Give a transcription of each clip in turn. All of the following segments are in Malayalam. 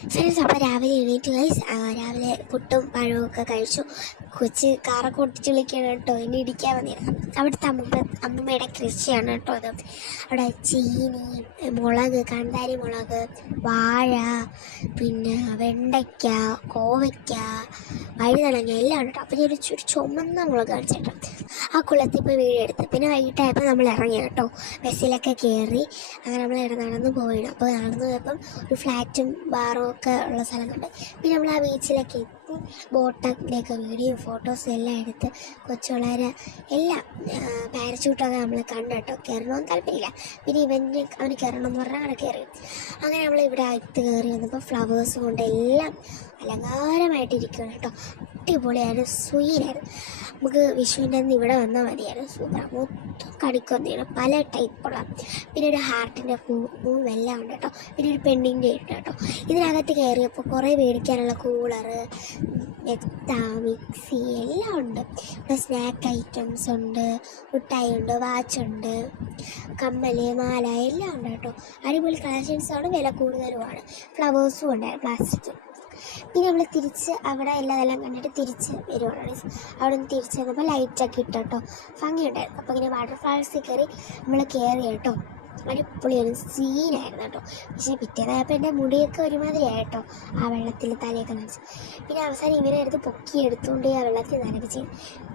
ഫ്രണ്ട്സ്, അപ്പോൾ രാവിലെ എണീറ്റ് ഗൈസ്. രാവിലെ പുട്ടും പഴവും ഒക്കെ കഴിച്ചു. കൊച്ച് കാറൊക്കെ ഓടിച്ച് വിളിക്കുകയാണ് കേട്ടോ. ഇനി ഇടിക്കാൻ വന്നിരുന്നു. അവിടുത്തെ അമ്മമ്മയുടെ കൃഷിയാണ് കേട്ടോ അത്. അവിടെ ചീനി, മുളക്, കാന്താരി മുളക്, വാഴ, പിന്നെ വെണ്ടയ്ക്ക, കോവയ്ക്ക, വഴുതനങ്ങ എല്ലാം ഉണ്ട് കേട്ടോ. അപ്പം ഞാൻ ഒരു ചുമന്ന മുളക് കാണിച്ചിട്ടോ. ആ കുളത്തിൽ പോയി വീഡിയോ എടുത്ത്. പിന്നെ വൈകിട്ടായപ്പോൾ നമ്മൾ ഇറങ്ങി കേട്ടോ. ബസ്സിലൊക്കെ കയറി അങ്ങനെ നമ്മൾ നടന്ന് പോയിടും. അപ്പോൾ നടന്നു പോയപ്പം ഒരു ഫ്ലാറ്റും ബാറും ഒക്കെ ഉള്ള സ്ഥലം കണ്ട്. പിന്നെ നമ്മൾ ആ ബീച്ചിലൊക്കെ എത്തി. ബോട്ടിൻ്റെയൊക്കെ വീഡിയോ ഫോട്ടോസും എല്ലാം എടുത്ത് കൊച്ചുപിള്ളേരെ എല്ലാം പാരച്യൂട്ടൊക്കെ നമ്മൾ കണ്ടു കേട്ടോ. കയറണമെന്ന് താല്പര്യമില്ല. പിന്നെ അവന് കയറണമെന്ന് പറഞ്ഞാൽ അവിടെ കയറി. അങ്ങനെ നമ്മൾ ഇവിടെ അകത്ത് കയറി വന്നപ്പോൾ ഫ്ലവേഴ്സ് കൊണ്ട് എല്ലാം അലങ്കാരമായിട്ടിരിക്കുകയാണ് കേട്ടോ. അടിപൊളിയായിരുന്നു, സ്വീനായിരുന്നു. നമുക്ക് വിഷുവിൻ്റെ അന്ന് ഇവിടെ വന്നാൽ മതിയായിരുന്നു. സൂപ്പർ, മൊത്തം കണിക്കൊന്നയാണ് പല ടൈപ്പുള്ള. പിന്നെ ഒരു ഹാർട്ടിൻ്റെ പൂവും എല്ലാം ഉണ്ട് കേട്ടോ. പിന്നെ ഒരു പെണ്ണിൻ്റെ ഉണ്ട് കേട്ടോ. ഇതിനകത്ത് കയറിയപ്പോൾ കുറേ മേടിക്കാനുള്ള കൂളറ്, മെത്ത, മിക്സി എല്ലാം ഉണ്ട്. ഇവിടെ സ്നാക്ക് ഐറ്റംസ് ഉണ്ട്, മിഠായി ഉണ്ട്, വാച്ചുണ്ട്, കമ്മൽ, മാല എല്ലാം ഉണ്ട് കേട്ടോ. അടിപൊളി കളക്ഷൻസാണ്, വില കൂടുതലുമാണ്. ഫ്ലവേഴ്സും ഉണ്ടായിരുന്നു, പ്ലാസ്റ്റിക്. പിന്നെ നമ്മൾ തിരിച്ച് അവിടെ എല്ലാം കണ്ടിട്ട് തിരിച്ച് വരുവാണ്. അവിടെ നിന്ന് തിരിച്ച് വന്നപ്പോൾ ലൈറ്റൊക്കെ ഇട്ട് കേട്ടോ, ഭംഗിയുണ്ടായിരുന്നു. അപ്പോൾ ഇങ്ങനെ വാട്ടർഫാൾസിൽ കയറി നമ്മൾ കയറി കേട്ടോ. അടിപൊളിയൊരു സീനായിരുന്നു കേട്ടോ. പക്ഷേ പിറ്റേന്നായപ്പോൾ എൻ്റെ മുടിയൊക്കെ ഒരുമാതിരി ആയിട്ടോ, ആ വെള്ളത്തിൽ തലയൊക്കെ നനച്ച്. പിന്നെ അവസാനം ഇവരെ എടുത്ത് പൊക്കി എടുത്തുകൊണ്ട് ആ വെള്ളത്തിൽ നനപ്പിച്ച്.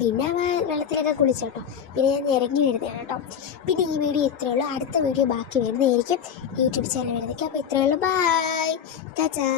പിന്നെ ആ വെള്ളത്തിലൊക്കെ കുളിച്ചോട്ടോ. പിന്നെ ഞാൻ ഇറങ്ങി വരുന്നതാണ് കേട്ടോ. പിന്നെ ഈ വീഡിയോ ഇത്രയേ ഉള്ളൂ. അടുത്ത വീഡിയോ ബാക്കി വരുന്നതായിരിക്കും യൂട്യൂബ് ചാനൽ വരുന്നതൊക്കെ. അപ്പോൾ ഇത്രയേ ഉള്ളൂ. ബൈ, ടാറ്റാ.